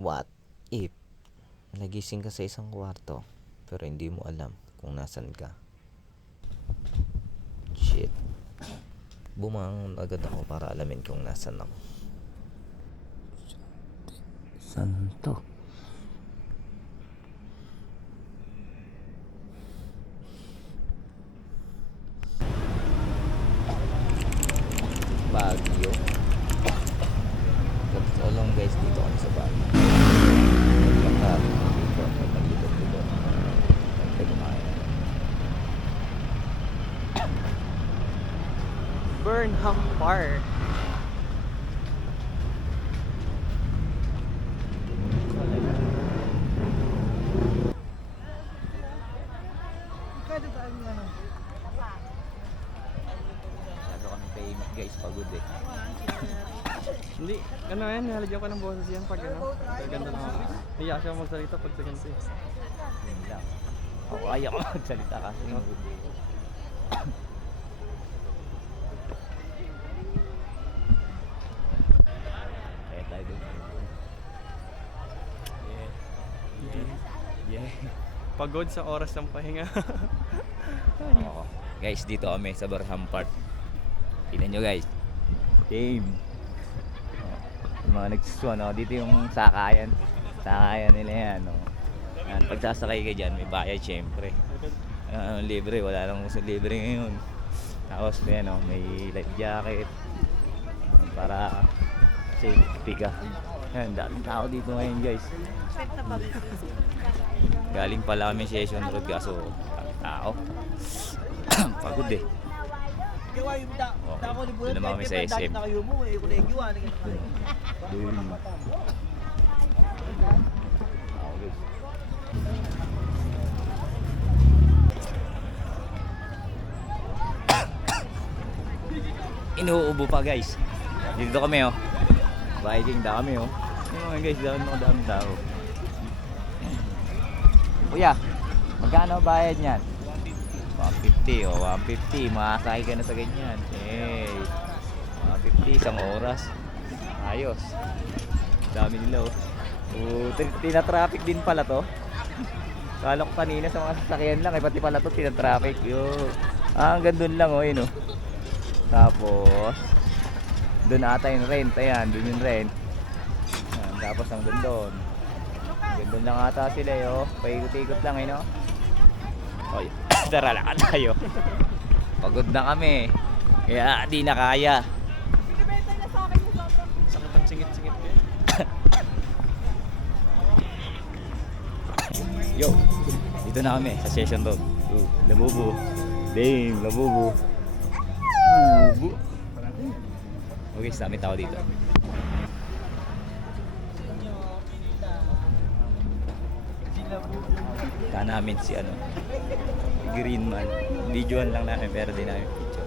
What if nagising ka sa isang kwarto pero hindi mo alam kung nasan ka? Shit. Bumangon agad ako para alamin kung nasan ako. Saan to? Baguio. Totoo lang guys, dito kami sa Baguio. Lahat dito, naglikod-likod. Siyempre kumain. Burnham kami tahimik guys, pagod eh. Hindi, ano yan, nilalagyan ko ng boses yan pag ano. Pag ganda na ako. Hiya siya magsalita pag sa ganito eh. Yun lang. Ako kaya ko magsalita kasi pagod. Kaya tayo doon. Yeah. Yeah. Pagod sa oras ng pahinga. Oo. Guys, dito kami sa Barham Park. Tingnan nyo guys. Game. Oh, yung mga nagsusuan, oh. dito yung sakayan. Sakayan nila yan. Oh. Yan, pag sasakay ka dyan, may bayad syempre. Ah, libre, wala lang sa libre ngayon. Tapos may, ano, may life jacket. Para safety ka. Yan, daming tao dito ngayon guys. Galing pala kami session road kaso tao. Pagod eh. Okay, doon naman kami sa SM. Ako, guys. Inuubo pa guys. Dito kami oh. Biking da kami oh. Yung mga guys, dami mga dami tao. Kuya, magkano bayad niyan? 150 o 150, makakasakay ka na sa ganyan. Eh, 150 isang oras. Ayos. Dami nila oh. Oh, tin- tina-traffic din pala to. Kala ko kanina sa mga sasakyan lang, eh pati pala to tina-traffic. Yo. Ah, hanggang dun lang oh, yun oh. Tapos, doon ata yung rent, ayan, doon yung rent. Ayan, tapos hanggang doon. Doon lang ata sila eh, oh. Paikot-ikot lang eh, no? Oy, tara lakad tayo. Pagod na kami. Kaya di na kaya. Sakit ang singit-singit ko. Yo, dito na kami sa session road. Uh, labubo. Damn, labubo. Labubo. Okay, sa dami tao dito. Ka namin si ano, Green Man. Videoan lang namin pero di namin picture.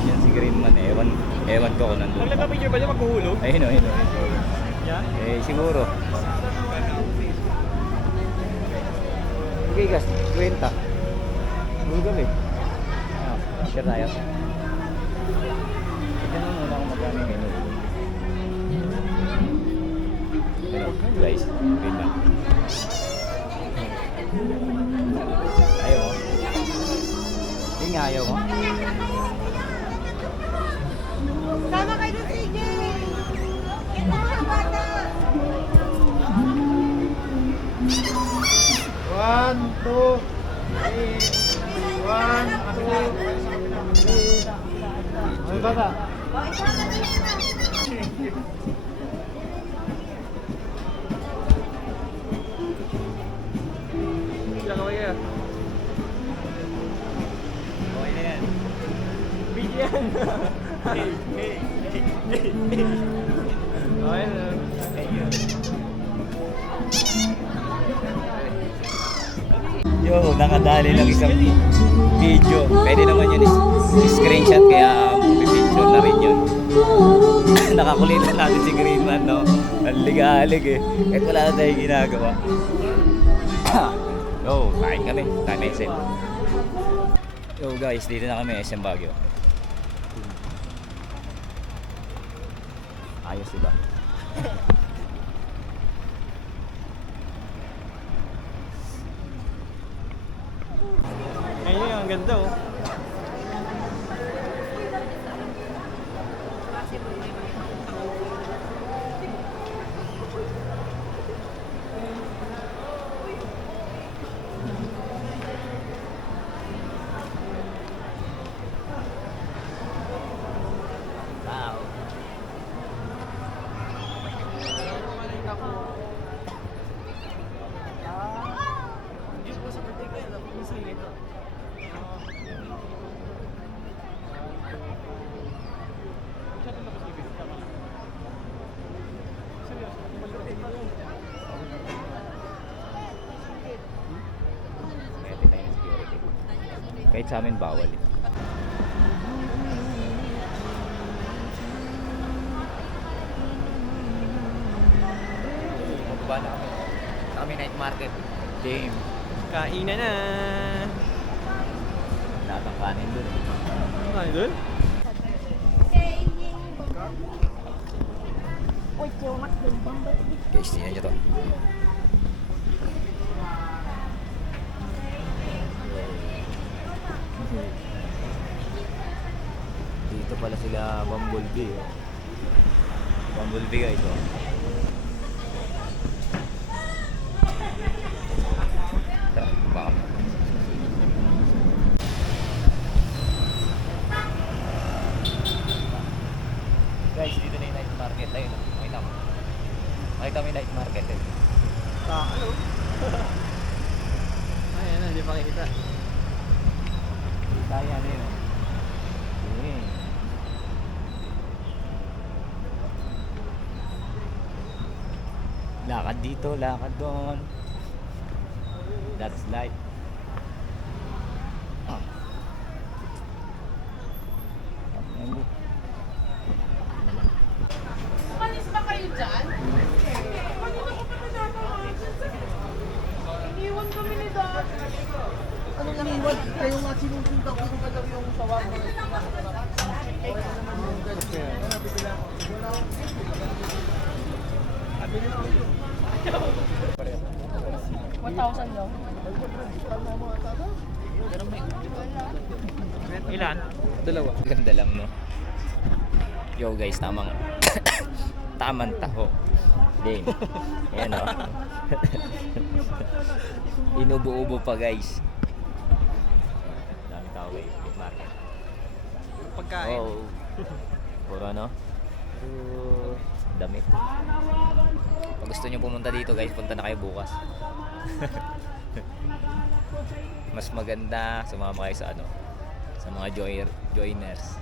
Yan si Green Man. Ewan, ewan ko kung nandun. Pag nagpa-picture ba niya maghuhulog? Ayun o, ayun? Eh, siguro. Okay, gas. Kwenta. Bulgam eh. Ah, share tayo. Tignan mo muna kung magkano yung menu. Ayun o, guys. Green Man. Ayaw mo? Hindi nga ayaw mo. Na. Yo, nakadali lang isang video. Pwede naman yun is- screenshot kaya pipicture na rin yun. nakakulitan natin si Greenman, no? Ang ligalig eh. Kahit wala na tayong ginagawa. Yo, kain kami. Na SM. Yo guys, dito na kami SM Baguio. Ayos diba? Ayun, ang ganda oh. Wow. Kaya tayo ng security. Kahit sa amin bawal eh. Magbaba na kami. Sa kami night market. Game. Kainan na. Lahat ng kanin dun. Ano doon? Guys, tingnan nyo to. Oh. Bumblebee guys. Oh. Dito, lakad doon. That's life. Ah. Ayun. Umalis ba kayo dyan? Kanina ko pa nagagawa. Iniwan kami ni Dad. Ano lang iwan? Kayo nga sinusundan ko kung kagabi yung sawa mo. Ilan? Dalawa. Ganda lang, no? Yo guys, tamang tamang taho. Game. Ayan o. Inubo-ubo pa guys. Dami tao guys. Big market. Pagkain. Oh. Puro ano? Puro damit. Pag gusto nyo pumunta dito guys, punta na kayo bukas. Mas maganda, sumama kayo sa ano, sa mga joiner, joiners.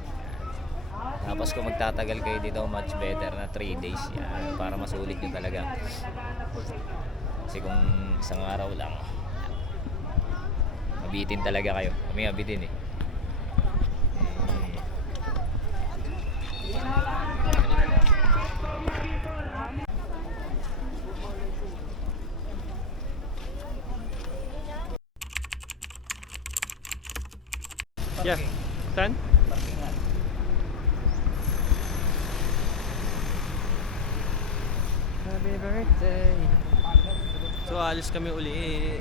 Tapos kung magtatagal kayo dito, much better na 3 days yan para masulit nyo talaga. Kasi kung isang araw lang, mabitin talaga kayo. Kami mabitin eh. Yeah. Saan? Happy birthday. So, alis kami uli.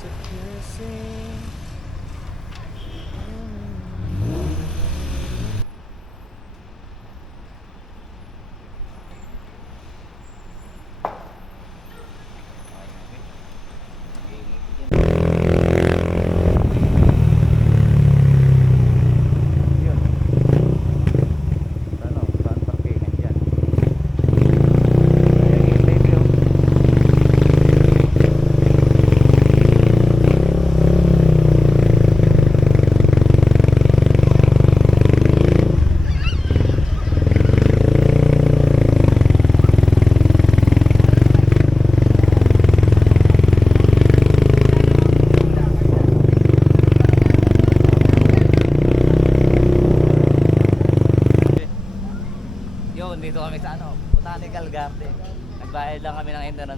So kissing. Yun. Ano, saan parkingan dyan? Ayan, baby, oh. dito kami sa ano, Botanical Garden. Nagbayad lang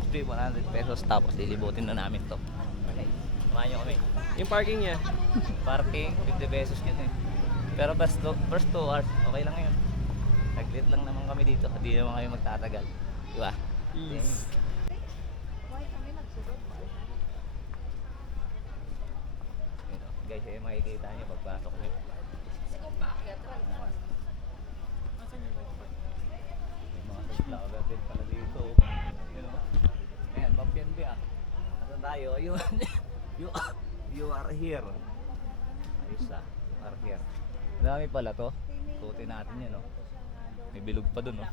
fee, 100 pesos, tapos lilibutin na namin to. Okay, samahan nyo kami. Yung parking niya. Parking, 50 pesos yun eh. Pero first, two, first two hours, okay lang yun. Naglit lang naman kami dito, hindi naman kami magtatagal. Di ba? Yes. Guys, yung makikita nyo pagpasok nyo. May mga sunflower din pala dito. Bay ah. Asan tayo? You, you, you are here. Ayos ah. Are here. Dami pala to. Suotin natin yan oh. May bilog pa dun oh.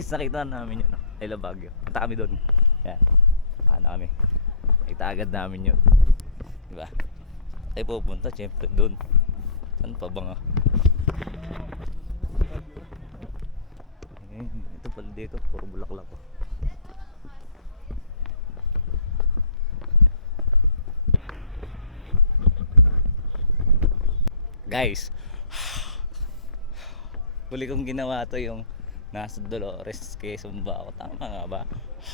Guys, nakita namin yun. Love Baguio. Punta kami doon. Yan. Paano kami? Nakita agad namin yun. Diba? Tayo pupunta, syempre doon. Saan pa ba nga? Eh, ito pala dito, puro bulaklak oh. ko. Guys, huli kong ginawa to yung nasa Dolores, Quezon ba ako? Tama nga ba?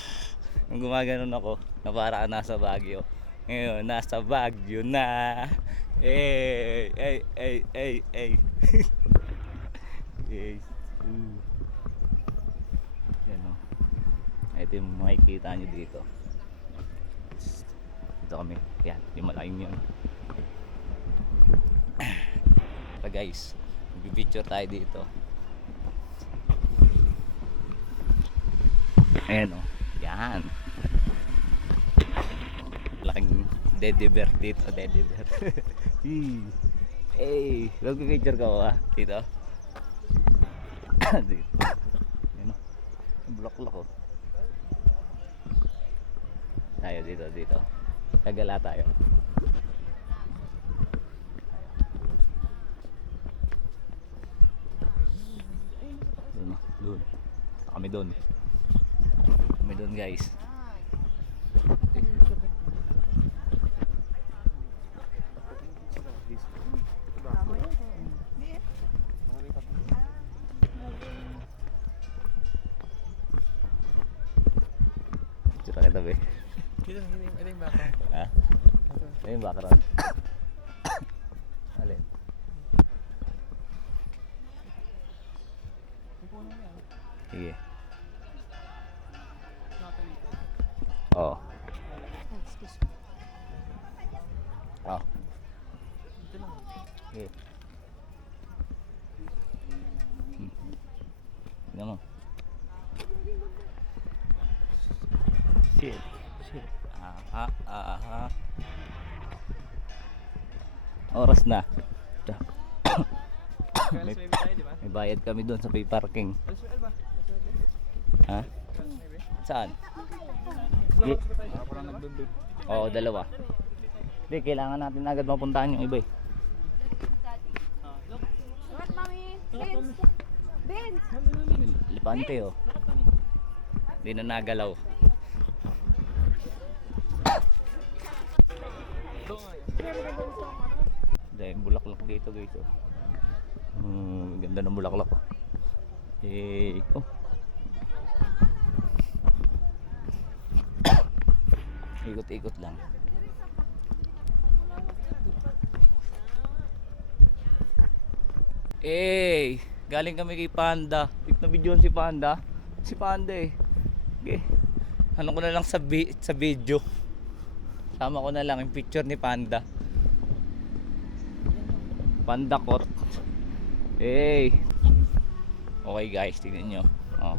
Nung gumaganon ako, na para nasa Baguio. Ngayon, nasa Baguio na. Ey, ey, ey, ey, ey. yes. Ooh. Yan o. Ito yung makikita nyo dito. Dito kami. Yan, yung malaking yun. Guys, mag-picture tayo dito. Ayan o. Yan. Laking Dede Bear dito. Dede Bear. Hey. Mag-picture ka ba? Dito. dito. Ayan o. Bulaklak o. Tayo dito, dito. Kagala tayo. Doon, o. doon. Kami doon. Doon guys. Tsura kita be. Yung- ito yung background. Ano yung background? Oras na. May, may bayad kami doon sa pay parking. Ha? Saan? Oo, dalawa. Hindi, kailangan natin agad mapuntahan yung iba eh. Lipante oh. Hindi na nagalaw. Dito guys oh. Hmm, ganda ng bulaklak oh. Eh, oh. Ikot-ikot lang. Eh, galing kami kay Panda. Tik na video si Panda. Si Panda eh. Okay. Ano ko na lang sa, sa video. Sama ko na lang yung picture ni Panda. Panda kot. Hey. Okay guys, tignan nyo. Oh.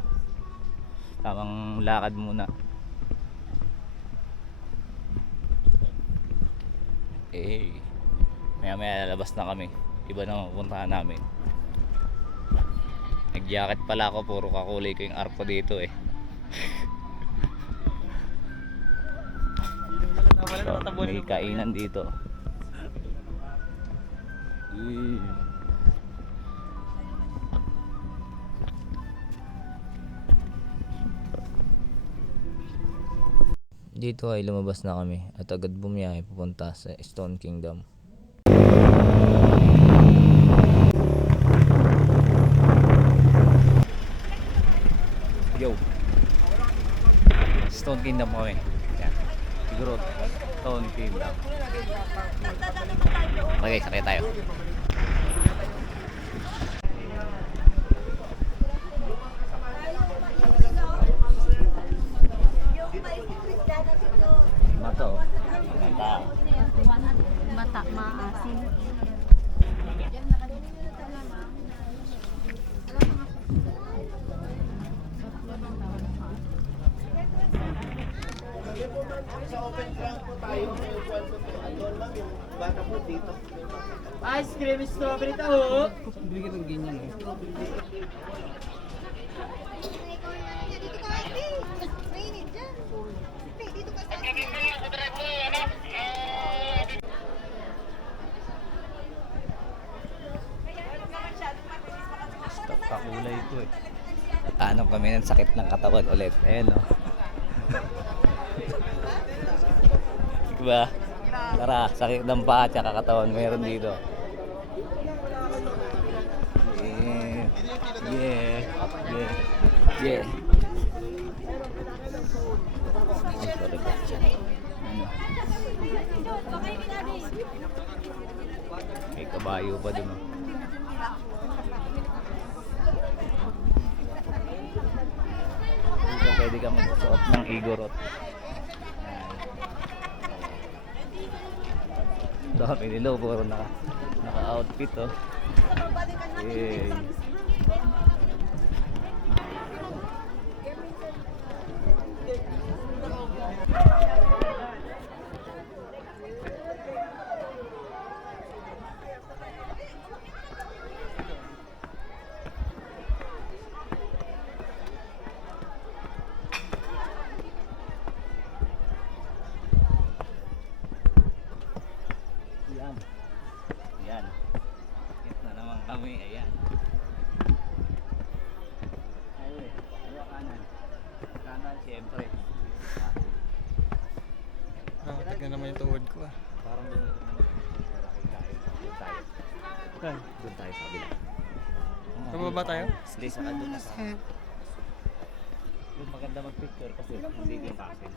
Tamang lakad muna. Eh. Maya maya lalabas na kami. Iba na pupuntahan namin. Nag-jacket pala ako, puro kakulay ko yung arpo dito eh. So, may kainan dito. Dito ay lumabas na kami at agad bumiyahe pupunta sa Stone Kingdom. Yo! Stone Kingdom kami. Yan. Siguro Stone Kingdom. Okay, sakay tayo. Mato. Mata. Mata, maasim. Sa open ground po tayo, may upuan po po. Doon lang yung bata po dito. Ice cream, strawberry taho. Dito ka, Mainit dyan. Dito ka sa Stop kakulay ito eh. Ano kami ng sakit ng katawan ulit. Ayan o. diba? Tara, sakit ng paa at katawan meron dito. Yeah. Yeah. Yeah. Yeah. Ay, kabayo pa dun. oh. Dito pwede ka magsuot ng igorot. Dami nila, puro naka, naka-outfit oh. Yay. Yan. Yan. Akit na naman kami. Ayan. Highway. Kaliwa kanan. Kanan siyempre. Ah, tignan naman yung tuhod ko ah. Parang doon tayo. Doon tayo. Saan? Doon tayo sa kabila. Pababa tayo? Hindi sa doon na sa. Doon maganda mag-picture kasi hindi yung kasin.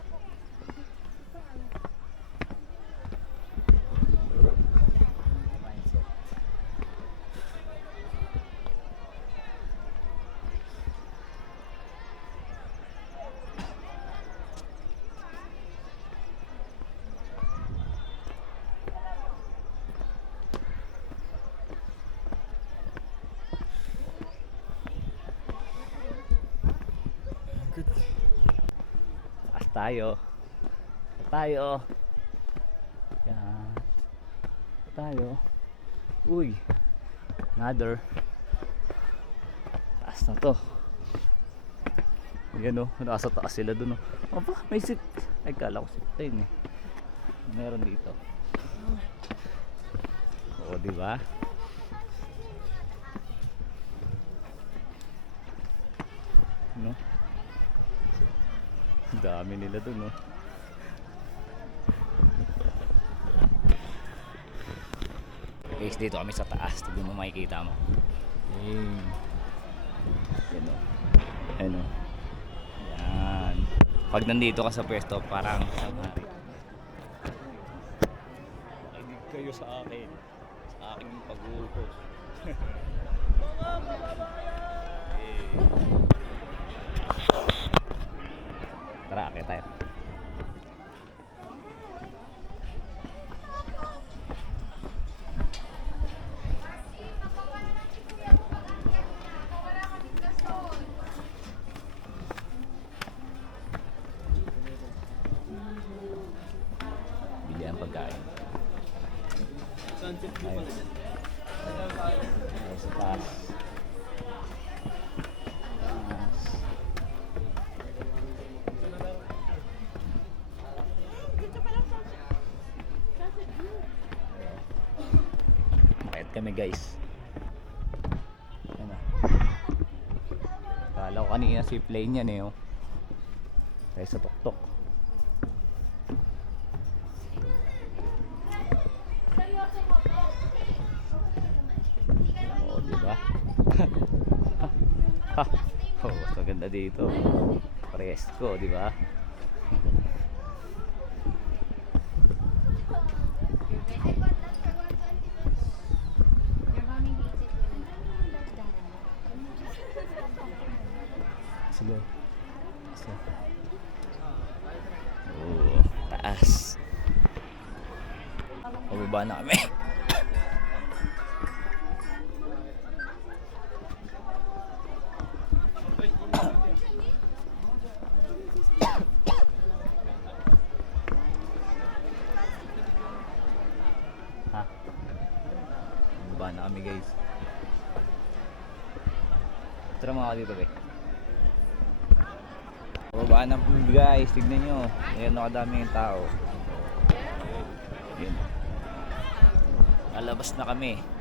Tayo. Tayo. Yan. Tayo. Uy. Another. Taas na to. Yan o. Nasa taas sila dun o. Aba, may sit. Ay, kala ko sit time eh. Meron dito. Oo, di ba? No? Ang dami nila dun, no? Guys, dito kami sa taas. Tignan mo makikita mo. Ayun. Yan o. Yan o. Yan. Pag nandito ka sa pwesto, parang. Makinig kayo sa akin. Sa aking pag-uukos. Eh. kami guys. Ano? Kala ko kanina si plane yan eh oh. Kaya sa tuktok. Oo, di ba? oh, mas maganda dito. Presko, di Pababa na kami guys. Tara mga dito guys. Babaan na po guys, tignan nyo. Ayan o kadami yung tao. Ayan. Lalabas na kami.